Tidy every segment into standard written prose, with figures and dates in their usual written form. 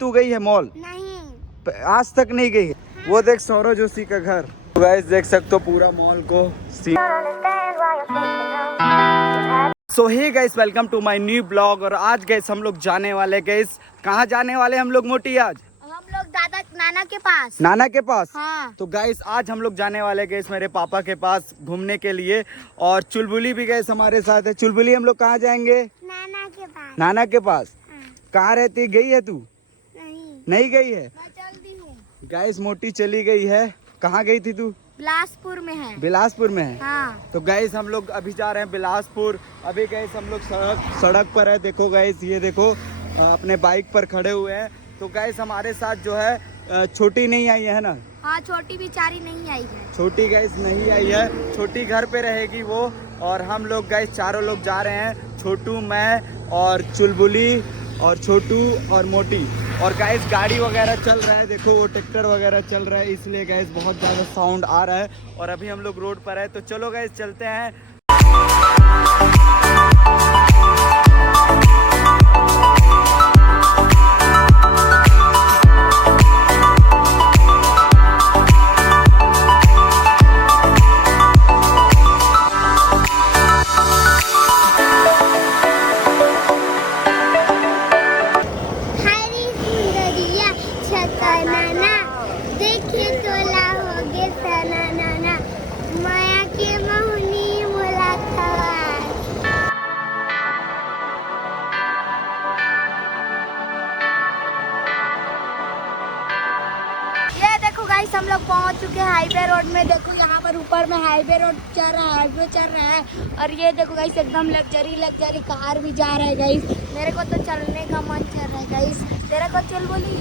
तू गई है मॉल? नहीं, आज तक नहीं गई है। वो देख सौरव जोशी का घर। तो गाइस देख सकते हो पूरा मॉल को। So hey guys, welcome to my new blog. और आज गाइस हम लोग जाने वाले, गाइस कहाँ जाने वाले हम लोग मोटी? आज हम लोग दादा नाना के पास। नाना के पास? हाँ। तो गाइस आज हम लोग जाने वाले गाइस मेरे पापा के पास घूमने के लिए। और चुलबुली भी गाइस हमारे साथ है। चुलबुली, हम लोग कहाँ जाएंगे? नाना के पास। नाना के पास। हाँ। कहाँ रहती? गई है तू? नहीं गई है? मैं चलती हूँ। गाइस मोटी चली गई है। कहाँ गई थी तू? बिलासपुर में है। बिलासपुर में है। हाँ। तो गाइस हम लोग अभी जा रहे हैं बिलासपुर। अभी गाइस हम लोग सड़क पर है। देखो गाइस, ये देखो अपने बाइक पर खड़े हुए हैं। तो गाइस हमारे साथ जो है छोटी नहीं आई है ना? हाँ, छोटी बेचारी नहीं आई है। छोटी गाइस नहीं आई है। छोटी घर पे रहेगी वो। और हम लोग गाइस चारों लोग जा रहे हैं, छोटू, मैं और चुलबुली और छोटू और मोटी। और गाइस गाड़ी वगैरह चल रहा है, देखो वो ट्रैक्टर वगैरह चल रहा है, इसलिए गाइस बहुत ज़्यादा साउंड आ रहा है। और अभी हम लोग रोड पर है। तो चलो गाइस चलते हैं। गाइस हम लोग पहुंच चुके हैं हाईवे रोड में। देखो यहाँ पर ऊपर में हाईवे रोड चल रहा है, हाईवे चल रहा है। और ये देखो गाइस एकदम लग्जरी कार भी जा रहा है गाइस। मेरे को तो चलने का मन चल रहा है गाइस। तेरे को चुलबुली?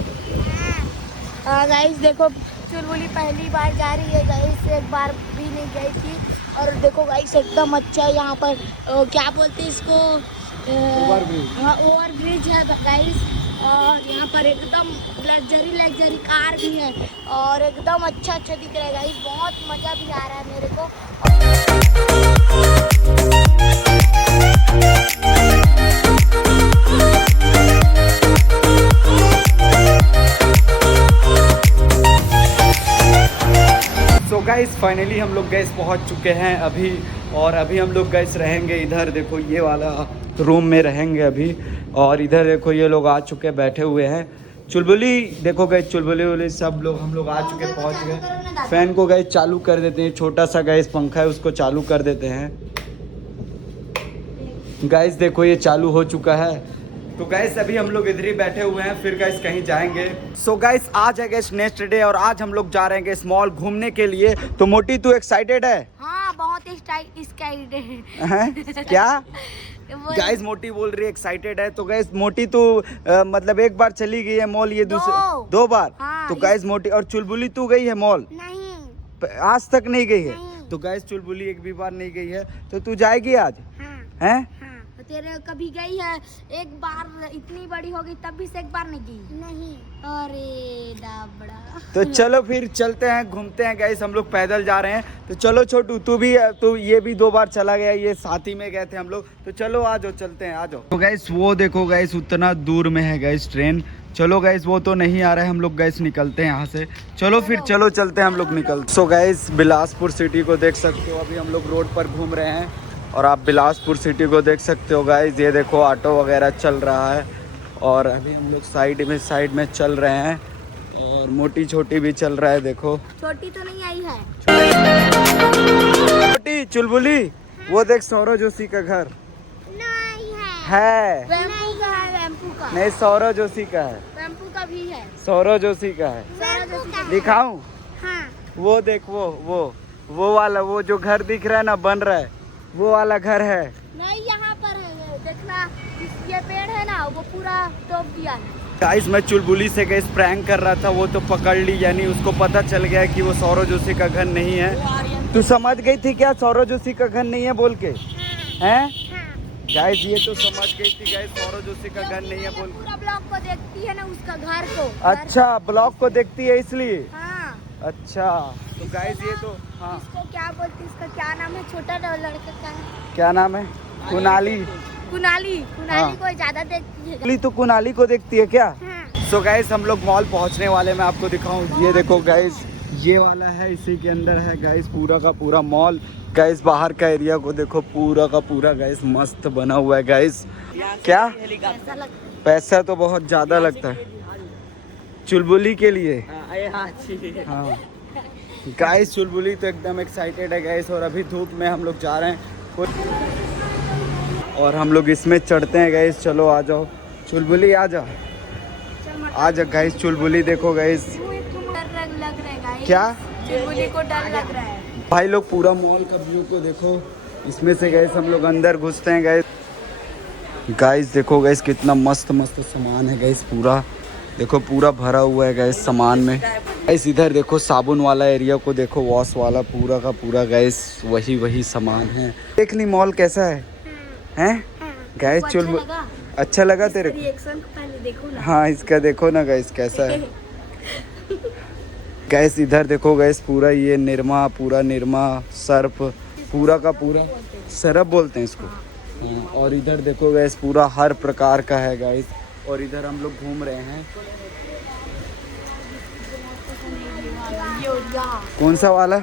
हाँ गाइस, देखो चुलबुली पहली बार जा रही है गाइस, एक बार भी नहीं गई थी। और देखो गाइस एकदम अच्छा है यहाँ पर। क्या बोलते हैं इसको? ओवर ब्रिज है गाइस। और यहाँ पर एकदम लग्जरी कार भी है। और एकदम अच्छा दिख रहा है गाइस। बहुत मज़ा भी आ रहा है मेरे को। सो गाइस फाइनली हम लोग गैस पहुँच चुके हैं अभी। और अभी हम लोग गैस रहेंगे इधर, देखो ये वाला रूम में रहेंगे अभी। और इधर देखो ये लोग आ चुके बैठे हुए हैं। चुलबुली देखो गैस, चुलबुली सब लोग हम लोग आ चुके, पहुंच गए। फैन को गैस चालू कर देते हैं, छोटा सा गैस पंखा है उसको चालू कर देते हैं। गैस देखो ये चालू हो चुका है। तो गैस अभी हम लोग इधर ही बैठे हुए हैं, फिर गैस कहीं जाएंगे। सो गैस आज है गैस नेक्स्ट डे और आज हम लोग जा रहे हैं गैस मॉल घूमने के लिए। तो मोटी तू एक्साइटेड है? हाँ, बहुत एक्साइटेड है। क्या गाइस मोटी बोल रही है एक्साइटेड है। तो गाइस मोटी तो मतलब एक बार चली गई है मॉल, ये दूसरे दो बार। हाँ, तो गाइस मोटी और चुलबुली तू गई है मॉल? नहीं, आज तक नहीं गई है। नहीं। तो गाइस चुलबुली एक भी बार नहीं गई है। तो तू जाएगी आज? हाँ। हैं? हाँ। तेरे कभी गई है? एक बार इतनी बड़ी हो गई तब भी से एक बार नहीं गई? नहीं। अरे दाबड़ा। तो चलो फिर चलते हैं, घूमते हैं गाइस। हम लोग पैदल जा रहे हैं। तो चलो छोटू, तू ये भी 2 बार चला गया, ये साथ ही में गए थे हम लोग। तो चलो आ जाओ, चलते हैं, आ जाओ। तो गाइस वो देखो गाइस उतना दूर में है गाइस ट्रेन। चलो गाइस वो तो नहीं आ रहा है, हम लोग गाइस निकलते हैं यहाँ से। चलो फिर चलो चलते हैं हम लोग निकल। सो गाइस बिलासपुर सिटी को देख सकते हो, अभी हम लोग रोड पर घूम रहे हैं। और आप बिलासपुर सिटी को देख सकते हो गाइस, ये देखो ऑटो वगैरह चल रहा है। और अभी हम लोग साइड में चल रहे हैं। और मोटी छोटी भी चल रहा है, देखो छोटी तो नहीं आई है। छोटी चुलबुली, वो देख सौरव जोशी का घर नहीं है। वेम्पू का है, वेम्पू का नहीं, सौरव जोशी का है। वेम्पू का भी है। सौरव जोशी का है। दिखाऊं? हाँ। वो देख वो वाला, वो जो घर दिख रहा है ना बन रहा है, वो वाला घर है। नहीं, यहाँ पर है, देखना ये पेड़ है ना, वो पूरा तोड़ दिया है। गाइस मैं चुलबुली से गैस प्रैंक कर रहा था, वो तो पकड़ ली, यानी उसको पता चल गया कि वो सौरव जोशी का घर नहीं है। तू समझ गई थी क्या सौरव जोशी का घर नहीं है बोल के? हैं? गाइस ये तो समझ गई थी गाइस, सौरव जोशी का घर नहीं है बोल। पूरा ब्लॉक को देखती है ना, उसका घर को। अच्छा, ब्लॉक को देखती है इसलिए। हाँ। अच्छा तो गाइस ये तो हाँ, इसको क्या बोलते हैं, इसका क्या नाम है? छोटा लड़का का क्या नाम है? कुनाली। कुनाली। कुनाली को ज्यादा देखती है। तो कुनाली को देखती है क्या? हाँ। सो गाइस हम लोग मॉल पहुंचने वाले, मैं आपको दिखाऊं। ये देखो गाइस, ये वाला है, इसी के अंदर है गाइस पूरा का पूरा मॉल। गाइस बाहर का एरिया को देखो, पूरा का पूरा गाइस मस्त बना हुआ है गाइस। क्या पैसा तो बहुत ज़्यादा लगता है चुलबुली के लिए। हाँ गाइस चुलबुली तो एकदम एक्साइटेड है गाइस। और अभी धूप में हम लोग जा रहे हैं और हम लोग इसमें चढ़ते हैं गाइस। चलो आ जाओ चुलबुली, आ जाओ आ जाओ गाइस। चुलबुली देखो गाइस, क्या चुलबुली को डर लग रहा है भाई लोग। पूरा मॉल का व्यू को देखो, इसमें से गाइस हम लोग अंदर घुसते हैं गाइस। गाइस देखो गाइस कितना मस्त मस्त सामान है गाइस। पूरा देखो पूरा भरा हुआ है गाइस सामान में। गाइस इधर देखो साबुन वाला एरिया को देखो, वॉश वाला पूरा का पूरा गाइस वही सामान है। देख ली मॉल कैसा है हैं गाइस। चुल अच्छा लगा तेरे को? रिएक्शन पहले देखो ना। हाँ इसका देखो ना गाइस कैसा है। गाइस इधर देखो गाइस, पूरा ये निरमा, पूरा निरमा सर्फ, पूरा का पूरा सरफ बोलते हैं इसको। हाँ, और इधर देखो गाइस पूरा हर प्रकार का है गाइस। और इधर हम लोग घूम रहे हैं। कौन सा वाला?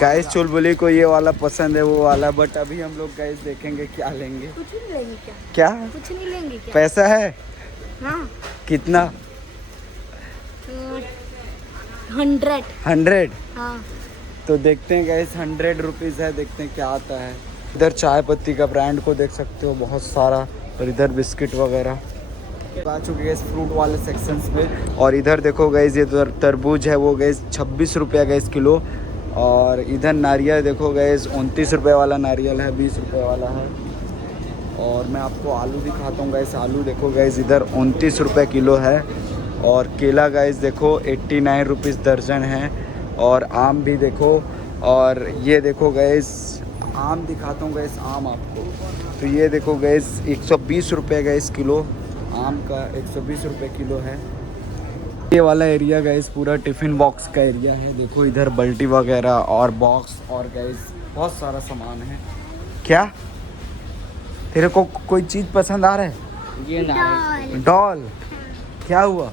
गाइस चुलबुली को ये वाला पसंद है, वो वाला। बट अभी हम लोग गाइस देखेंगे क्या लेंगे। कुछ नहीं लेंगे क्या? क्या कुछ नहीं लेंगे क्या? पैसा है? हाँ कितना? 100। हाँ तो देखते हैं गाइस, 100 रुपीज़ है, देखते हैं क्या आता है। इधर चाय पत्ती का ब्रांड को देख सकते हो बहुत सारा। और इधर बिस्किट वगैरह आ चुके हैं फ्रूट वाले सेक्शंस में। और इधर देखो गाइस, ये तरबूज है वो गाइस 26 रुपये गाइस किलो। और इधर नारियल देखो गाइस 29 रुपये वाला नारियल है, 20 रुपये वाला है। और मैं आपको आलू दिखाता हूँ गाइस। आलू देखो गाइस इधर 29 रुपये किलो है। और केला गाइस देखो 89 रुपीज़ दर्जन है। और आम भी देखो। और ये देखो गाइस, आम दिखाता हूँ गाइस, आम आपको। तो ये देखो गाइस 120 रुपये गाइस किलो, आम का 120 रुपये किलो है। ये वाला एरिया गाइस पूरा टिफ़िन बॉक्स का एरिया है। देखो इधर बाल्टी वगैरह और बॉक्स और गाइस बहुत सारा सामान है। क्या तेरे को कोई चीज़ पसंद आ रहा है? ये डॉल। क्या हुआ?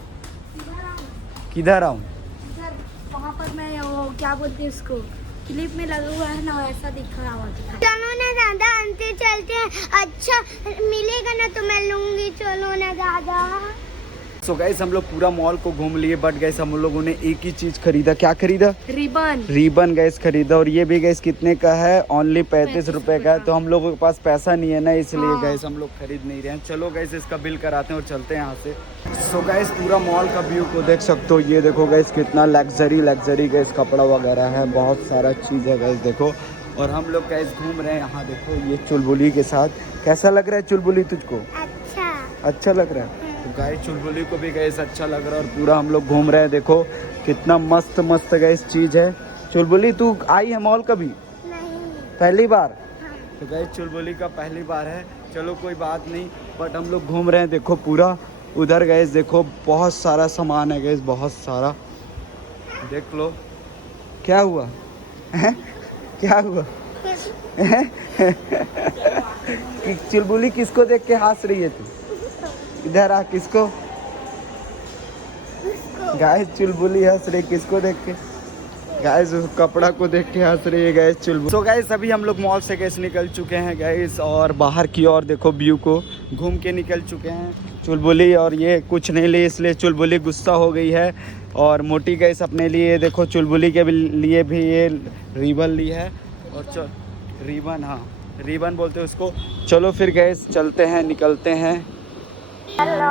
किधर आऊँ? वहाँ पर मैं वो क्या बोलते हैं उसको, क्लिप में लगा हुआ है ना, वैसा दिख रहा हुआ। चलो ना दादा अंते चलते हैं, अच्छा मिलेगा ना तो मैं लूंगी। चलो ना दादा। सो गाइस हम लोग पूरा मॉल को घूम लिए। बट गाइस हम लोगों ने एक ही चीज़ खरीदा। क्या खरीदा? रिबन गाइस खरीदा। और ये भी गाइस कितने का है? ओनली 35 रुपये का है। तो हम लोगों के पास पैसा नहीं है ना, इसलिए गाइस हम लोग खरीद नहीं रहे हैं। चलो गाइस इसका बिल कराते हैं और चलते हैं यहाँ से। सो गाइस पूरा मॉल का व्यू को देख सकते हो। ये देखो गाइस कितना लग्जरी गाइस कपड़ा वगैरह है, बहुत सारा चीज़ है गाइस देखो। और हम लोग गाइस घूम रहे हैं यहाँ। देखो ये चुलबुली के साथ। कैसा लग रहा है चुलबुली तुझको? अच्छा लग रहा है। तो गाइस चुलबुली को भी गाइस अच्छा लग रहा है। और पूरा हम लोग घूम रहे हैं। देखो कितना मस्त मस्त गाइस चीज़ है। चुलबुली तू आई है मॉल कभी? नहीं। पहली बार? हाँ। तो गाइस चुलबुली का पहली बार है। चलो कोई बात नहीं। बट हम लोग घूम रहे हैं। देखो पूरा उधर गाइस देखो बहुत सारा सामान है गाइस, बहुत सारा। देख लो। क्या हुआ? क्या हुआ? चुलबुली किसको देख के हंस रही है तू? इधर आ। किसको? गाइस चुलबुली हंस रही, किसको देख के? गाइस उस कपड़ा को देख के हंस रही है गाइस चुलबुली। सो गाइस अभी हम लोग मॉल से गाइस निकल चुके हैं गाइस। और बाहर की ओर देखो व्यू को घूम के निकल चुके हैं। चुलबुली और ये कुछ नहीं ली, इसलिए चुलबुली गुस्सा हो गई है। और मोटी गाइस अपने लिए देखो चुलबुली के लिए भी ये रिबन ली है। और रिबन, हाँ रिबन बोलते हैं उसको। चलो फिर गाइस चलते हैं, निकलते हैं। हेलो